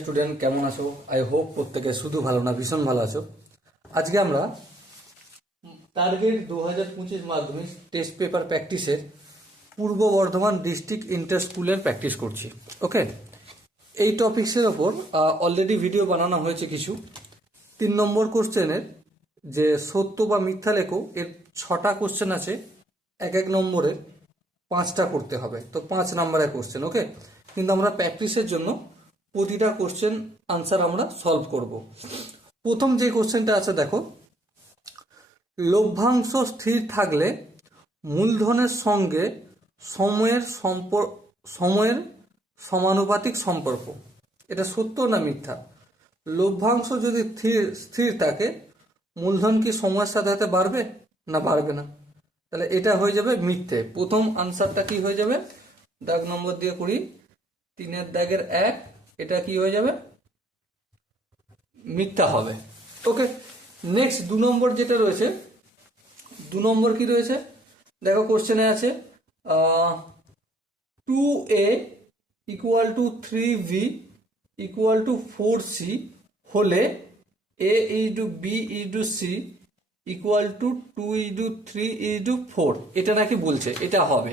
Student কেমন আছো? I hope প্রত্যেকে শুধু ভালো না, ভীষণ ভালো আছো। আজকে আমরা টার্গেট দু হাজার পঁচিশ মাধ্যমিক টেস্ট পেপার প্র্যাকটিসের পূর্ব বর্ধমান ডিস্ট্রিক্ট ইন্টার স্কুলের প্র্যাকটিস করছি ওকে এই টপিক্সের ওপর অলরেডি ভিডিও বানানো হয়েছে কিছু। তিন নম্বর কোশ্চেনের যে সত্য বা মিথ্যা লেখো, এর ছটা কোশ্চেন আছে, এক এক নম্বরে পাঁচটা করতে হবে। তো পাঁচ নম্বরের কোশ্চেন ওকে কিন্তু আমরা প্র্যাকটিসের জন্য প্রতিটা কোশ্চেন আনসার আমরা সলভ করব। প্রথম যে কোশ্চেনটা আছে, দেখো। লভ্যাংশ স্থির থাকলে মূলধনের সঙ্গে সময়ের সম্পর্ক সময়ের সমানুপাতিক সম্পর্ক। এটা সত্য না মিথ্যা? লভ্যাংশ যদি স্থির স্থির থাকে, মূলধন কি সময়ের সাথে সাথে বাড়বে না বাড়বে না? তাহলে এটা হয়ে যাবে মিথ্যে। প্রথম আনসারটা কি হয়ে যাবে? দাগ নম্বর দিয়ে করি। তিনের দাগের এক এটা কি হয়ে যাবে? মিথ্যা হবে। ওকে নেক্সট দু নম্বর যেটা রয়েছে, দু নম্বর কি রয়েছে? দেখো কোশ্চেনে আছে two A equal to three B equal to four C হলে A is to B is to C equal to two is to three is to four এটা নাকি বলছে, এটা হবে।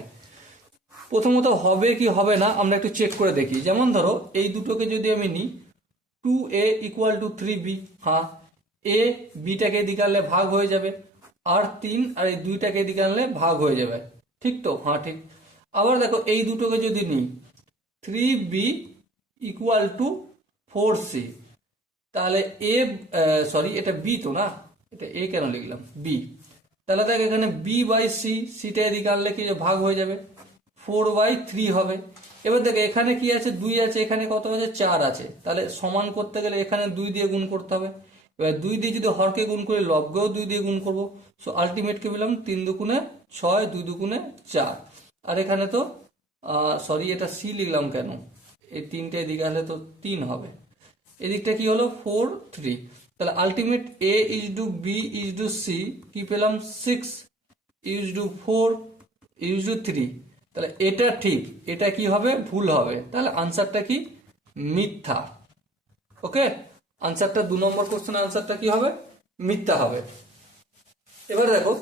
প্রথমত হবে কি হবে না, আমরা একটু চেক করে দেখি। যেমন ধরো, এই দুটোকে যদি আমি নিই two A equal to three B হ্যাঁ এ বিটাকে এদিকে আনলে ভাগ হয়ে যাবে, আর তিন, আর এই দুইটাকে এদিকে আনলে ভাগ হয়ে যাবে। ঠিক তো? হ্যাঁ ঠিক। আবার দেখো, এই দুটোকে যদি নিই three B equal to four C তাহলে এ সরি এটা বি তো না? এটা এ কেন লিখলাম? বি তাহলে দেখ, এখানে বি বাই সি সিটা এদিকে আনলে কি ভাগ হয়ে যাবে? ফোর বাই থ্রি হবে। এবার দেখো, এখানে কি আছে? দুই আছে, এখানে কত আছে? চার আছে। তাহলে সমান করতে গেলে এখানে দুই দিয়ে গুণ করতে হবে। এবার দুই দিয়ে যদি হরকে গুণ করি লবকেও দুই দিয়ে গুণ করব। সো আলটিমেট কি পেলাম? তিন দুগুণে ছয়, দুই দুগুণে চার। আর এখানে তো সরি এটা সি লিখলাম কেন? এই তিনটে এদিকে আসলে তো তিন হবে। এদিকটা কি হলো? Four three. তাহলে ultimate A is to B is to C কি পেলাম? Six is to four is to three তাহলে এটা ঠিক, এটা কি হবে? ভুল হবে। তাহলে আনসারটা কি? মিথ্যা। ওকে আনসারটা দু নম্বর কোশ্চেন আনসারটা কি হবে? মিথ্যা হবে। এবার দেখো,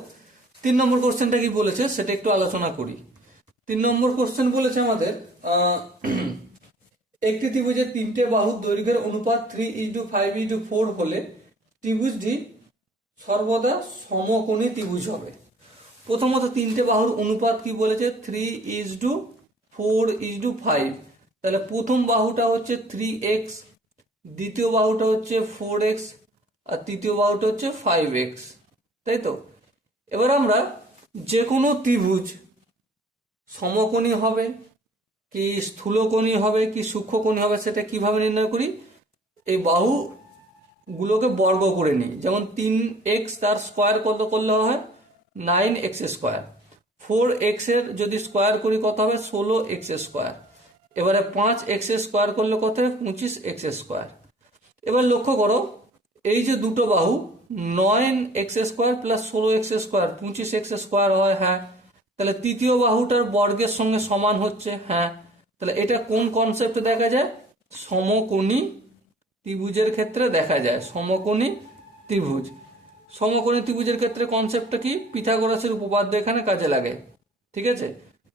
তিন নম্বর কোশ্চেনটা কি বলেছে সেটা একটু আলোচনা করি। তিন নম্বর কোশ্চেন বলেছে আমাদের একটি ত্রিভুজের তিনটে বাহুর দৈর্ঘ্যের অনুপাত three into five into four হলে ত্রিভুজটি সর্বদা সমকোণী ত্রিভুজ হবে। প্রথমত তিনটে বাহুর অনুপাত কি বলেছে? Three is to four is to five তাহলে প্রথম বাহুটা হচ্ছে থ্রি এক্স দ্বিতীয় বাহুটা হচ্ছে ফোর এক্স আর তৃতীয় বাহুটা হচ্ছে ফাইভ এক্স তাই তো? এবার আমরা যে কোনো ত্রিভুজ, সমকোণী হবে কি স্থূলকোণী হবে কি সূক্ষ্মকোণী হবে সেটা কীভাবে নির্ণয় করি? এই বাহু গুলোকে বর্গ করে নিই। যেমন তিন এক্স তার স্কোয়ার কত করলে হয়? Nine x square. ফোর এক্সের যদি স্কোয়ার করি কত হবে? ষোলো এক্স স্কোয়ার। এবারে পাঁচ এক্স স্কোয়ার করলে কত হবে? পঁচিশ এক্স স্কোয়ার। এবার লক্ষ্য করো, এই যে দুটো বাহু, নয় এক্স স্কোয়ার প্লাস ষোলো এক্স স্কোয়ার, পঁচিশ এক্স স্কোয়ার হয় হ্যাঁ। তাহলে তৃতীয় বাহুটার বর্গের সঙ্গে সমান হচ্ছে হ্যাঁ। তাহলে এটা কোন কনসেপ্টে দেখা যায়? সমকোণী ত্রিভুজের ক্ষেত্রে দেখা যায়, সমকোণী ত্রিভুজ। সমকোণী ত্রিভুজের ক্ষেত্রে কনসেপ্টটা কি? পিথাগোরাসের উপপাদ্য এখানে কাজে লাগে। ঠিক আছে?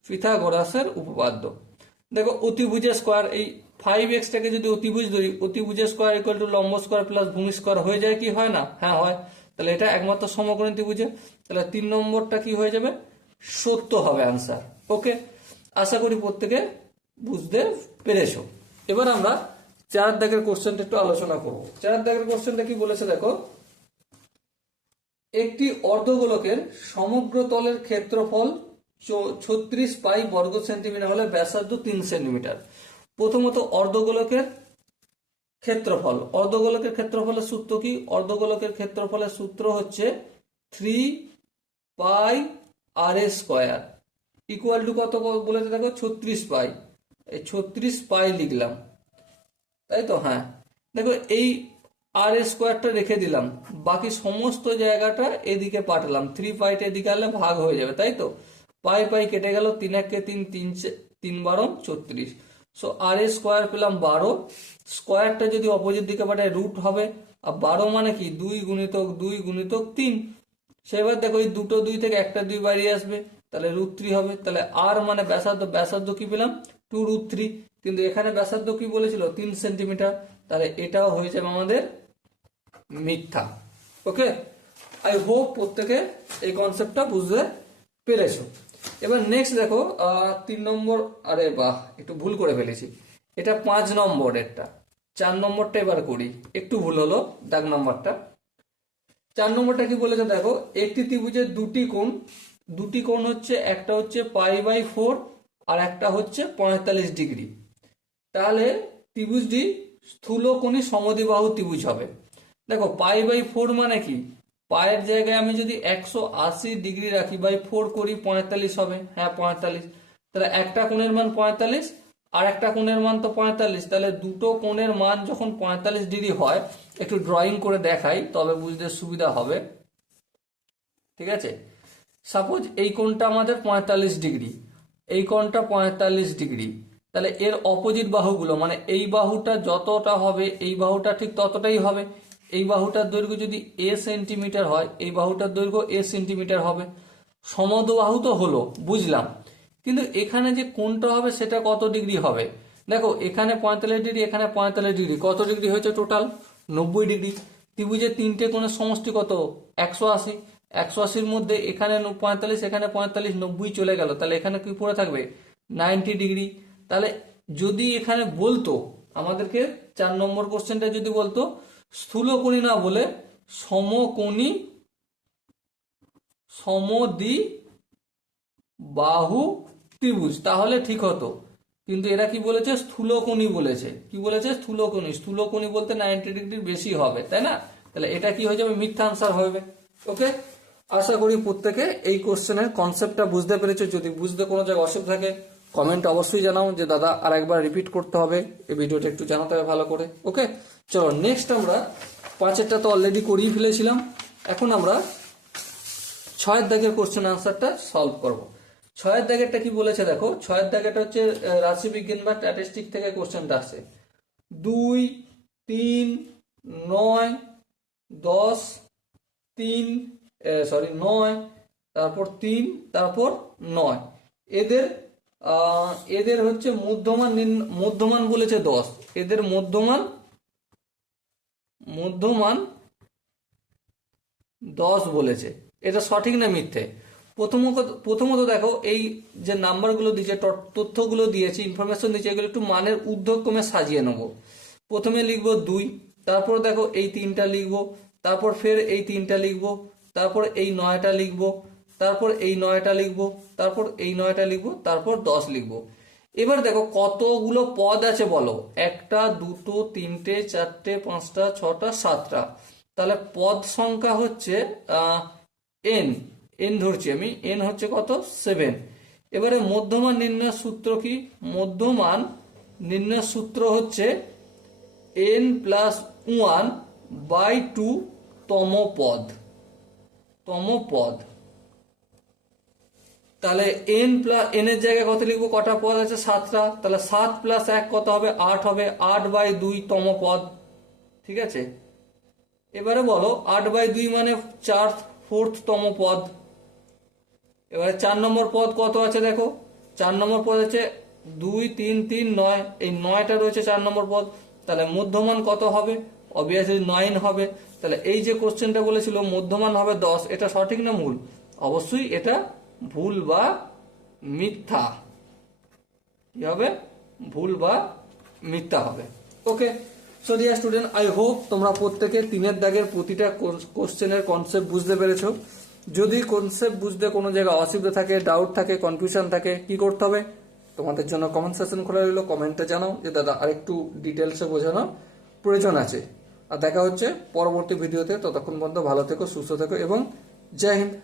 পিথাগোরাসের উপপাদ্য। দেখো, অতিভুজের স্কোয়ার এই ফাইভ এক্সটাকে যদি অতিভুজ ধরি, অতিভুজের স্কোয়ার ইকুয়াল টু লম্ব স্কোয়ার প্লাস ভূমি স্কোয়ার হয়ে যায় কি? হয় না? হ্যাঁ হয়। তাহলে এটা একমাত্র সমকোণী ত্রিভুজে। তাহলে তিন নম্বরটা কি হয়ে যাবে? সত্য হবে আনসার ওকে আশা করি প্রত্যেকে বুঝতে পেরেছ। এবার আমরা চার দাগের কোশ্চেনটা একটু আলোচনা করব। চার দাগের কোশ্চেনটা কি বলেছে দেখো? একটি অর্ধগোলকের সমগ্র তলের ক্ষেত্রফল ছত্রিশ পাই বর্গ সেন্টিমিটার হলে ব্যাসার্ধ তিন সেন্টিমিটার। প্রথমত অর্ধগোলকের ক্ষেত্রফল। অর্ধগোলকের ক্ষেত্রফলের সূত্র কি? অর্ধগোলকের ক্ষেত্রফলের সূত্র হচ্ছে three pi R A square. Equal to কত বলেছে দেখো? ছত্রিশ পাই। এই ছত্রিশ পাই লিখলাম। তাই তো? হ্যাঁ। দেখো, এই আর স্কোয়ারটা রেখে দিলাম। বাকি সমস্ত জায়গাটা এদিকে পাঠালাম। থ্রি পাইটা এদিকে আনলে ভাগ হয়ে যাবে, তাই তো? পাই পাই কেটে গেল তিন একে তিন তিন তিন বারো, ছত্রিশ। সো আর এ স্কোয়ার পেলাম বারো। স্কোয়ারটা যদি অপোজিট দিকে পাঠায় রুট হবে। আর বারো মানে কি? দুই গুণিতক দুই গুণিতক তিন। সেবার দেখো এই দুটো দুই থেকে একটা দুই বাড়িয়ে আসবে। তাহলে রুট থ্রি হবে। তাহলে আর মানে ব্যাসার্ধ ব্যাসার্ধ কি পেলাম? টু রুট থ্রি কিন্তু এখানে ব্যাসার্ধ কি বলেছিল? তিন সেন্টিমিটার তাহলে এটাও হয়ে যাবে আমাদের মিথ্যা। ওকে আই হোপ প্রত্যেকে এই কনসেপ্টটা বুঝতে পেরেছ। এবার নেক্সট দেখো তিন নম্বর, আরে বাহ, একটু ভুল করে ফেলেছি। এটা পাঁচ নম্বরেরটা চার নম্বরটা এবার করি। একটু ভুল হলো দাগ নম্বরটা। চার নম্বরটা কি বলেছে দেখো, একটি ত্রিভুজের দুটি কোণ দুটি কোণ হচ্ছে, একটা হচ্ছে পাই বাই ফোর আর একটা হচ্ছে পঁয়তাল্লিশ ডিগ্রি। তাহলে ত্রিভুজটি স্থূলকোণী সমদ্বিবাহু ত্রিভুজ হবে। দেখো, পাই বাই ফোর মানে কি? পায়ের জায়গায় আমি যদি একশো আশি ডিগ্রি রাখি, বাই ফোর করি পঁয়তাল্লিশ হবে। হ্যাঁ পঁয়তাল্লিশ। তাহলে একটা কোণের মান পঁয়তাল্লিশ, আর একটা কোণের মান তো পঁয়তাল্লিশ। তাহলে দুটো কোণের মান যখন পঁয়তাল্লিশ ডিগ্রি হয়, একটু ড্রয়িং করে দেখাই, তবে বুঝতে সুবিধা হবে। ঠিক আছে? সাপোজ এই কোণটা আমাদের পঁয়তাল্লিশ ডিগ্রি। এই কোণটা পঁয়তাল্লিশ ডিগ্রি। তাহলে এর অপোজিট বাহুগুলো মানে এই বাহুটা যতটা হবে, এই বাহুটা ঠিক ততটাই হবে। এই বাহুটার দৈর্ঘ্য যদি এ সেন্টিমিটার হয়, এই বাহুটার দৈর্ঘ্য এ সেন্টিমিটার হবে। সমদ্বাহু তো হলো, বুঝলাম। কিন্তু এখানে যে কোনটা হবে, সেটা কত ডিগ্রি হবে? দেখো, এখানে পঁয়তাল্লিশ ডিগ্রি, এখানে পঁয়তাল্লিশ ডিগ্রি। কত ডিগ্রি হয়েছে টোটাল? নব্বই ডিগ্রি। ত্রিভুজের তিনটে কোণের সমষ্টি কত? একশো আশি। একশো আশির মধ্যে এখানে পঁয়তাল্লিশ এখানে পঁয়তাল্লিশ, নব্বই চলে গেল। তাহলে এখানে কি পড়ে থাকবে? Ninety degree. তাহলে যদি এখানে বলতো, আমাদেরকে চার নম্বর কোশ্চেনটা যদি বলতো স্থূলকোণী না বলে সমকোণী, সমদি, বাহু, ত্রিভুজ। তাহলে ঠিক হতো। কিন্তু এরা কি বলেছে? স্থূলকোণী বলেছে। কি বলেছে? স্থূলকোণী। স্থূলকোণী বলতে নাইনটি ডিগ্রির বেশি হবে, তাই না? তাহলে এটা কি হয়ে যাবে? মিথ্যা আনসার হবে। ওকে আশা করি প্রত্যেকে এই কোশ্চেনের কনসেপ্টটা বুঝতে পেরেছ। যদি বুঝতে কোনো জায়গায় অসুবিধা থাকে কমেন্ট অবশ্যই জানাও যে দাদা আর একবার রিপিট করতে হবে। এই ভিডিওটা একটু জানাতে হবে ভালো করে। ওকে চলো নেক্সট আমরা পাঁচেরটা তো অলরেডি করিয়ে ফেলেছিলাম। এখন আমরা ছয়ের দাগের কোশ্চেন আনসারটা সলভ করব। ছয়ের দাগেরটা কি বলেছে দেখো? ছয়ের দাগেরটা হচ্ছে রাশিবিজ্ঞান বা স্ট্যাটিস্টিক থেকে কোশ্চেনটা আসে। দুই, তিন, নয়, দশ, তিন সরি নয়, তারপর তিন, তারপর নয়। এদের এদের হচ্ছে মধ্যমান মধ্যমান বলেছে দশ। এদের মধ্যমান মধ্যমান দশ বলেছে। এটা সঠিক না মিথ্যে? প্রথমত প্রথমত দেখো, এই যে নাম্বারগুলো দিয়েছে তথ্যগুলো দিয়েছে ইনফরমেশন দিয়েছে, এগুলো একটু মানের ঊর্ধ্বক্রমে সাজিয়ে নেব। প্রথমে লিখব দুই, তারপর দেখো এই তিনটা লিখব, তারপর ফের এই তিনটা লিখব, তারপর এই নয়টা লিখব তারপর এই নয়টা লিখব, তারপর এই নয়টা লিখব, তারপর দশ লিখব। এবার দেখো কতগুলো পদ আছে বলো? একটা, দুটো, তিনটে, চারটে, পাঁচটা, ছটা, সাতটা। তাহলে পদ সংখ্যা হচ্ছে এন এন ধরছি আমি। এন হচ্ছে কত? সেভেন এবারে মধ্যমান নির্ণয় সূত্র কি? মধ্যমান নির্ণয় সূত্র হচ্ছে N plus one by two তম পদ। তম পদ। তাহলে এন প্লাস এন এর জায়গায় কত লিখব? কটা পদ আছে? সাতটা। তাহলে সাত প্লাস এক কত হবে? আট হবে। আট বাই দুই তম পদ। ঠিক আছে? এবারে বলো, আট বাই দুই মানে চার ফোর্থ তম পদ। এবারে চার নম্বর পদ কত আছে দেখো? চার নম্বর পদ আছে দুই, তিন তিন, নয়। এই নয়টা রয়েছে চার নম্বর পদ। তাহলে মধ্যমান কত হবে? অবভিয়াসলি নাইন হবে। তাহলে এই যে কোশ্চেনটা বলেছিল, মধ্যমান হবে দশ। এটা সঠিক না ভুল? অবশ্যই এটা ভুল বা মিথ্যা। কি হবে? ভুল বা মিথ্যা হবে। Okay so dear student I hope তোমরা প্রত্যেকে তিনের দাগের প্রতিটা কোশ্চেনের কনসেপ্ট বুঝতে পেরেছ। যদি কনসেপ্ট বুঝতে কোনো জায়গায় অসুবিধা থাকে ডাউট থাকে কনফিউশন থাকে, কি করতে হবে? তোমাদের জন্য কমেন্ট সেশন খোলা রইল। কমেন্টে জানাও যে, দাদা, আরেকটু ডিটেলসে বোঝানোর প্রয়োজন আছে। আর দেখা হচ্ছে পরবর্তী ভিডিওতে ততক্ষণ পর্যন্ত ভালো থেকো, সুস্থ থেকো এবং জয় হিন্দ।